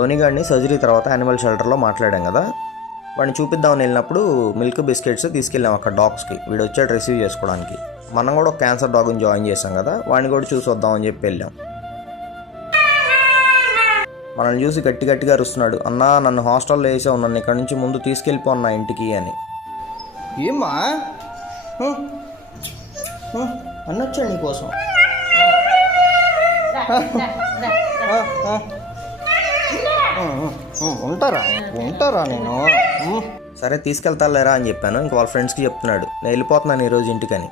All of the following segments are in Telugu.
టోనీ గారిని సర్జరీ తర్వాత యానిమల్ షెల్టర్లో మాట్లాడాం కదా, వాడిని చూపిద్దామని వెళ్ళినప్పుడు మిల్క్ బిస్కెట్స్ తీసుకెళ్ళాం అక్కడ డాగ్స్కి. వీడు వచ్చాడు రిసీవ్ చేసుకోవడానికి. మనం కూడా ఒక క్యాన్సర్ డాగ్ని జాయిన్ చేసాం కదా, వాడిని కూడా చూసి వద్దామని చెప్పి వెళ్ళాం. మనల్ని చూసి గట్టి గట్టిగా అరుస్తున్నాడు, అన్నా నన్ను హాస్టల్లో వేసావు, నన్ను ఇక్కడ నుంచి ముందు తీసుకెళ్ళిపో అన్న ఇంటికి అని. ఏమ్మా అన్నొచ్చాడు నీకోసం. ఉంటారా నేను సరే తీసుకెళ్తాలేరా అని చెప్పాను. ఇంక వాళ్ళ ఫ్రెండ్స్కి చెప్తున్నాడు, నేను వెళ్ళిపోతున్నాను ఈరోజు ఇంటికని.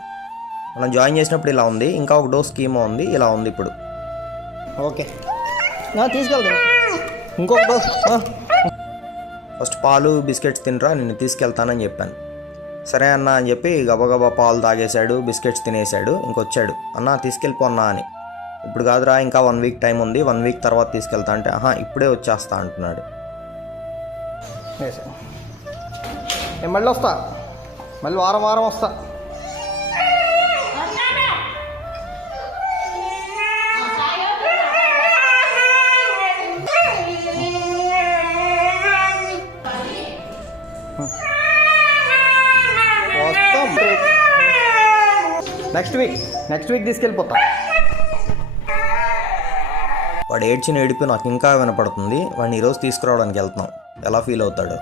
మనం జాయిన్ చేసినప్పుడు ఇలా ఉంది, ఇంకా ఒక డోస్ స్కీమో ఉంది, ఇలా ఉంది ఇప్పుడు. ఓకే తీసుకెళ్తాను, ఇంకొక డోస్. ఫస్ట్ పాలు బిస్కెట్స్ తినరా, నిన్ను తీసుకెళ్తానని చెప్పాను. సరే అన్న అని చెప్పి గబగబా పాలు తాగేశాడు, బిస్కెట్స్ తినేశాడు. ఇంకొచ్చాడు, అన్న తీసుకెళ్ళిపో అన్నా అని. ఇప్పుడు కాదురా, ఇంకా 1 వీక్ టైం ఉంది, 1 వీక్ తర్వాత తీసుకెళ్తా అంటే ఇప్పుడే వచ్చేస్తా అంటున్నాడు. నేను మళ్ళీ వస్తా, మళ్ళీ వారం వస్తా. నెక్స్ట్ వీక్ తీసుకెళ్ళిపోతా. వాడు ఏడ్చిన ఏడుపు నాకు ఇంకా వినపడుతుంది. వాడిని ఈరోజు తీసుకురావడానికి వెళ్తున్నాం, ఎలా ఫీల్ అవుతాడు.